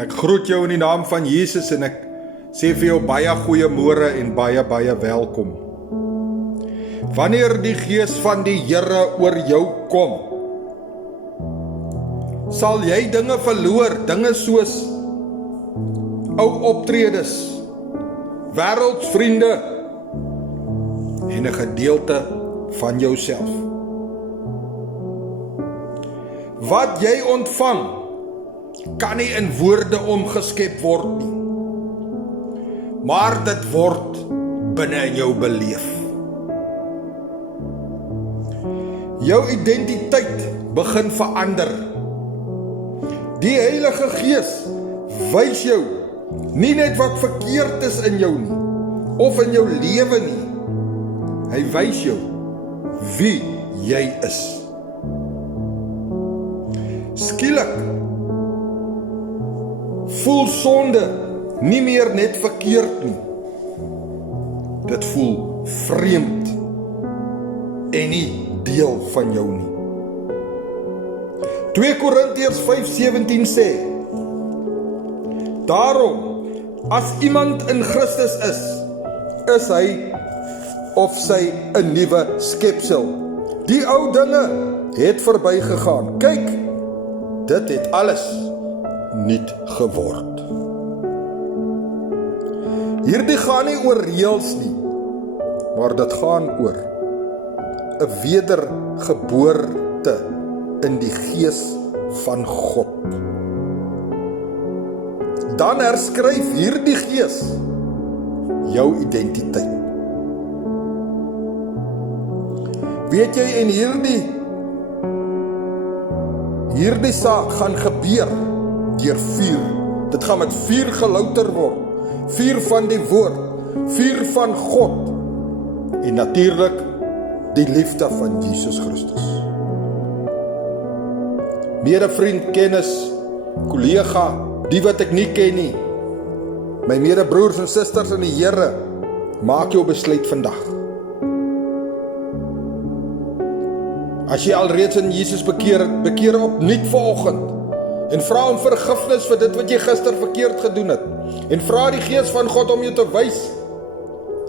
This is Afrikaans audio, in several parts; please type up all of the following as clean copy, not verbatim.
Ek groet jou in die naam van Jesus en ek sê vir jou baie goeiemôre en baie welkom. Wanneer die Gees van die Here oor jou kom, sal jy dinge verloor, dinge soos ou optredes, wêreldvriende en 'n gedeelte van jouself. Wat jy ontvang, kan nie in woorde omgeskep word nie, maar dit word binne in jou beleef. Jou identiteit begin verander. Die Heilige Gees wys jou nie net wat verkeerd is in jou nie, of in jou lewe nie. Hy wys jou wie jy is. Skielik voel sonde nie meer net verkeerd nie. Dit voel vreemd en nie deel van jou nie. 2 Korintiërs 5:17 sê: Daarom, as iemand in Christus is hy of sy 'n nuwe skepsel. Die ou dinge het verbygegaan. Kyk, dit het alles nuut geword. Hierdie gaan nie oor reëls nie, maar dit gaan oor 'n wedergeboorte in die Gees van God. Dan herskryf hierdie Gees jou identiteit. Weet jy, en hierdie saak gaan gebeur deur vuur. Dit gaan met vuur gelouter word. Vuur van die woord, vuur van God en natuurlik die liefde van Jesus Christus. Medevriend, kennis, kollega, die wat ek nie ken nie, my medebroers en susters in die Here, maak jou besluit vandag. As jy alreeds in Jesus bekeer opnuut vanoggend en vra om vergifnis vir dit wat jy gister verkeerd gedoen het, en vra die Gees van God om jou te wys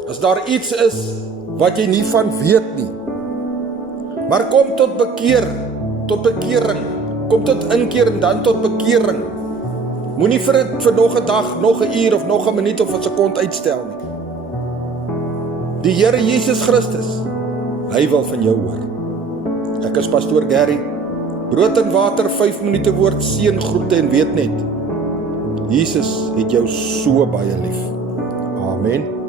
as daar iets is wat jy nie van weet nie. Maar kom tot bekering, kom tot inkeer en dan tot bekering. Moenie vir nog 'n dag, nog 'n uur of nog 'n minuut of 'n sekond uitstel nie. Die Here Jesus Christus, hy wil van jou hoor. Ek is Pastoor Gary, brood en water, 5 minute woord, seën, groete en weet net, Jesus het jou so baie lief. Amen.